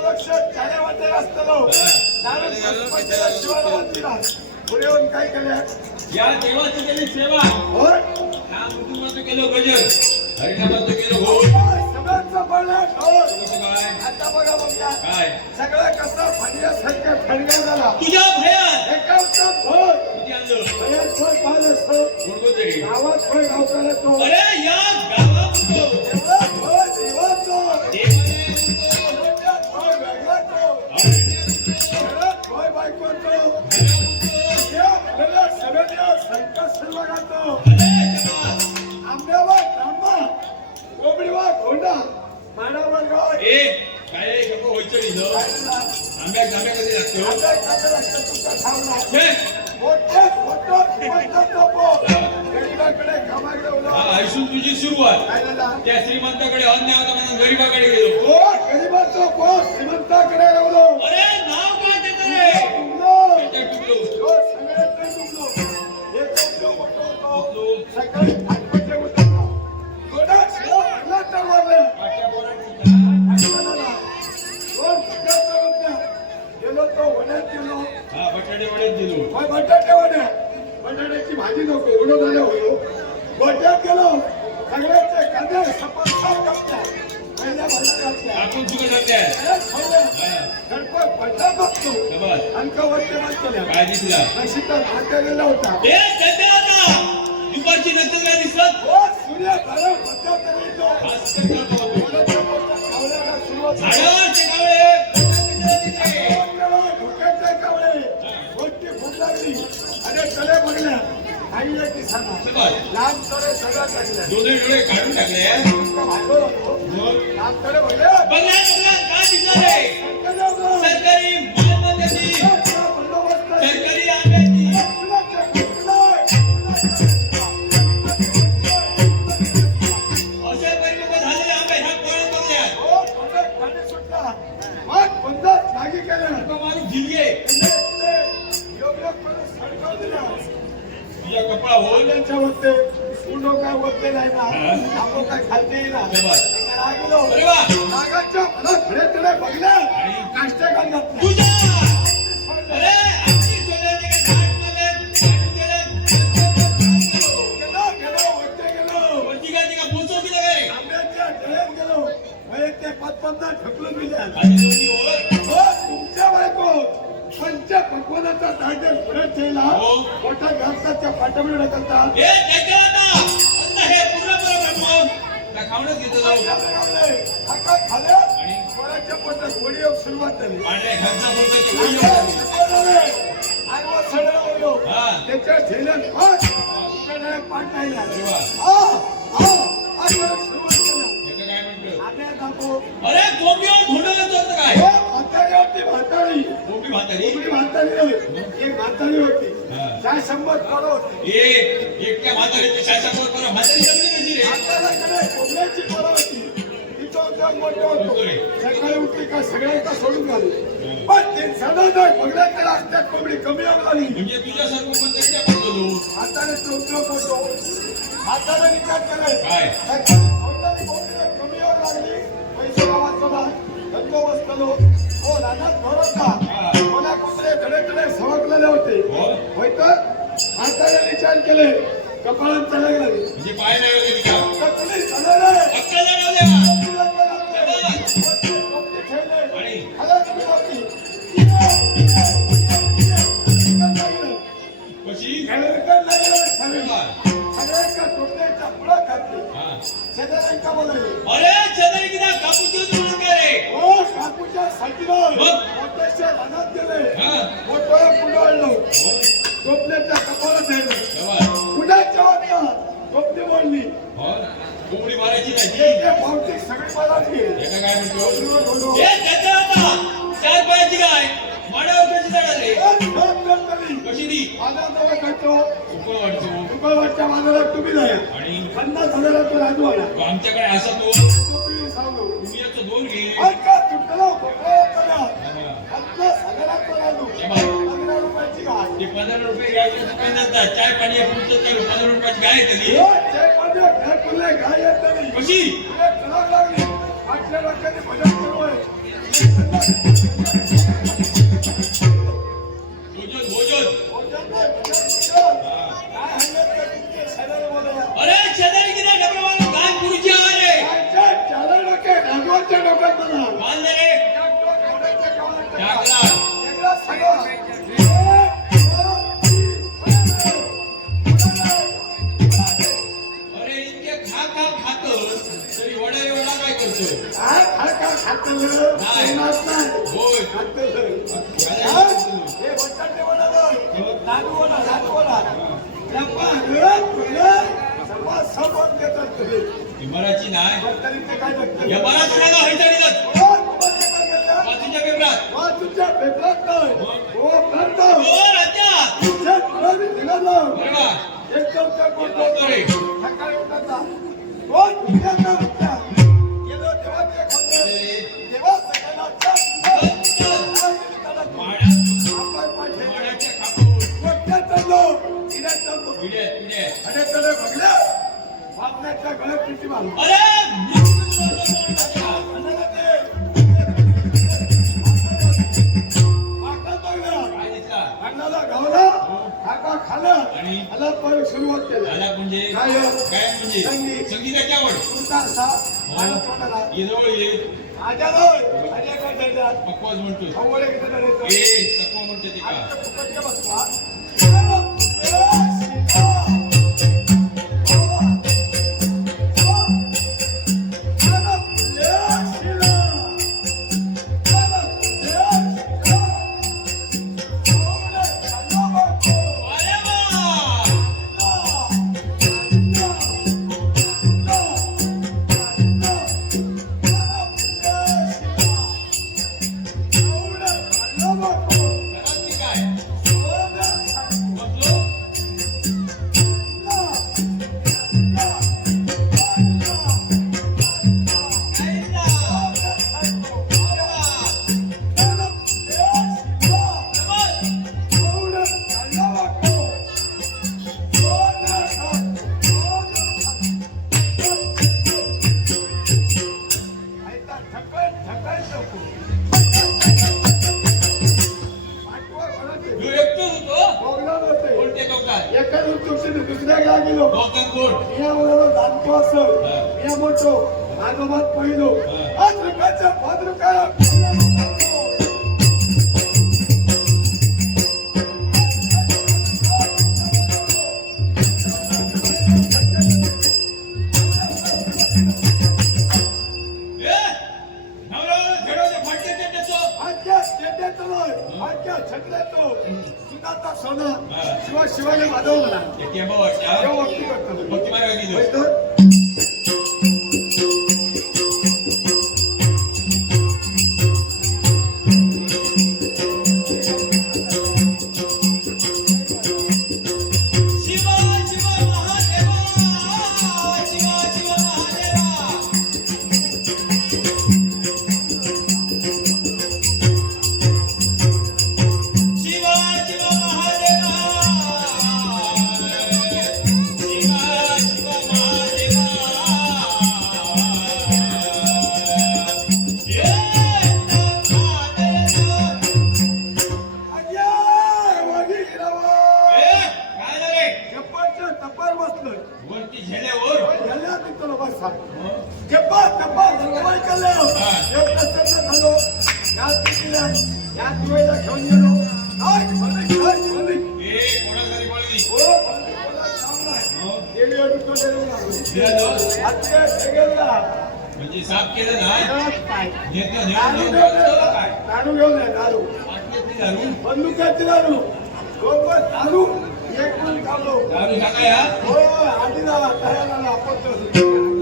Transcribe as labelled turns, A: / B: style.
A: असतलो नारद पंचपांडवाला शिवाला वाचला. पुढे येऊन काय केलं?
B: या देवाची केली सेवा.
A: होय?
B: नाम कुटुंबाचं केलं हरिनामाचं हो
A: सगळ्यांचं पडलं आता बघा बघूया
B: काय?
A: सगळं कसं फडण्यासारखं फडण्या झाला.
B: तुझ्या भयात.
A: एकाचा भोर भयात पाहिलं असतं. गावात फळ गावताना तो
B: अरे या एक काय गप्प व्हायचं इथं
A: खायला.
B: आंब्या आंब्या कधी लागतो. हा, ऐसून तुझी सुरुवात? त्या श्रीमंताकडे अन्न होता म्हणून गरीबाकडे गेलो. अरे नाव काय त्याचं रे
A: डुबलो.
B: त्या टुकलो
A: ओ, सगळ्यात नाही डुबलो. हे डुबलो, मोठं होतो.
B: टुकलो
A: सकाळी लागली. अरे तळे बघल्या. आईला की सांगा.
B: बस
A: लांब तळे सगळं टाकल्या.
B: दोन्ही डोळे काढून टाकले.
A: होतो.
B: काय दिसलं रे? तुझ्या कपडा होल
A: त्यांच्या वरते उंडो काय वरते नाही ना. आपण काय खालते येईल ना.
B: बस.
A: रागिलो.
B: अरे वा
A: नागाच्या फळात खडे खडे बघल्या काष्टे घालत नाही.
B: तुझ्या अरे आपली सोन्याचे काय झाड मारले, काढून गेले.
A: गेलो, गेलो, वरते गेलो.
B: वरती काय ते का पोचव दिलं काय
A: हे.
B: त्याच्या आता अन्न हे पूर्णपणे ब्रह्म. त्या
A: पोटात गोळी येऊन सुरुवात झाली. सडा
B: हा.
A: त्याच्या झेल्यात पाठ नाही
B: अरे
A: लागला.
B: वा.
A: आ, आ, आगवा सुरुवात केला.
B: एका काय म्हणतो?
A: आम्या दाखव.
B: अरे कोंबडीवर धुंडलं होतं काय?
A: हे म्हातारी होती, म्हातारी.
B: कोंबडी म्हातारी
A: कोंबडी म्हातारी नव्हे. एक म्हातारी होती. काय शंभर पोरं होती.
B: ए एकट्या म्हातारीची शासक करा. म्हातारी जगली कशी रे.
A: म्हाताऱ्याकडे कोंबड्याची पोरं होती. तिचं उद्योग मोठं होतं.
B: बरोबर आहे.
A: सकाळी उठली का सगळ्यांना सोडून घालू पण ते सदा जर बघल्याकडे असतात कोंबडी कमी लागली.
B: म्हणजे तुझ्यासारखं पण त्यांच्या बसलो
A: म्हाताऱ्याचा उद्योग होतो म्हातारा विचार कोंबडी कमी लागली. पैसे वाचवला बंदोबस्त लो हो होता
B: हा.
A: कोणा कुत्रे धडे धडे सवकलेले होते
B: हो.
A: होय तर म्हाताऱ्याने विचार केले कपाळात चला
B: कोंबडी मारायची नाही.
A: हे जे भौतिक सगळी
B: एका काय म्हणतो? चार पायाची काय माड्यावर कशी चढाल? रे
A: दोन, दोन, दोन कली.
B: कशी ती
A: बाजाराजवळ करतो
B: उकळ वाटतो
A: तुम्ही
B: आणि?
A: पन्नास राजू आला
B: आमच्याकडे असा तो
A: रुपयाची गाय
B: ते पंधरा रुपये घ्यायचे दुकानात चाय पाणी पुढचं ते पंधरा रुपयाची गाय तरी
A: हे जे मध्ये घर खुले गाय येत नाही
B: कशी
A: पुढे कळक लागली आठल्या लोकांनी
B: वडा एवढा काय करतो
A: काय काय?
B: नाही.
A: नाही.
B: होय. काय
A: हा?
B: खातो?
A: हे बटाटे वडा नाही. लाडू वडा, लाडू वडा. लपा, हळद, फुलं, सपा, सपा देतात तुम्ही.
B: इमाराची नाही
A: तरी ते काय बघतात?
B: या बराच वेळा हैदरीलाच
A: काय
B: दिसला
A: अण्णाला गावला. आला सुरुवात केली.
B: झाला म्हणजे
A: काय?
B: काय म्हणजे
A: संगीत.
B: संगीताची आवड
A: असा माझ्या तोंडाला.
B: ये जवळ ये
A: माझ्या होय. माझ्या काय जायचं?
B: पक्वाज म्हणतो
A: खवळे किती करायचं?
B: ए तक्वा म्हणतो ते का
A: दुसऱ्या गावी गेलो या जाणतो असं या म्हणतो आजोबात पहिलो. आज रुपयाच्या पाच દઉં મને
B: ત્યાં બહુ
A: અટકા ભક્તિ મારે દીધો जप्पा, जप्पा, जप्पा केलं. एक तासाचं झालो. या तिकीला, या दिवेला घेऊन गेलो. आय, मालिक, आय, मालिक.
B: ए कोणाला तरी बोलली
A: ओ, मालिक, मला काम नाही. देवी अडून गेलो ना.
B: दिलं
A: आजच्या शेगेला.
B: म्हणजे साफ केलं ना
A: घरात काय?
B: घेतलं
A: दारू घेऊन ये. बंदुकाची एक पण खाल्लो
B: दारू या
A: हो आधी ना तयार आपण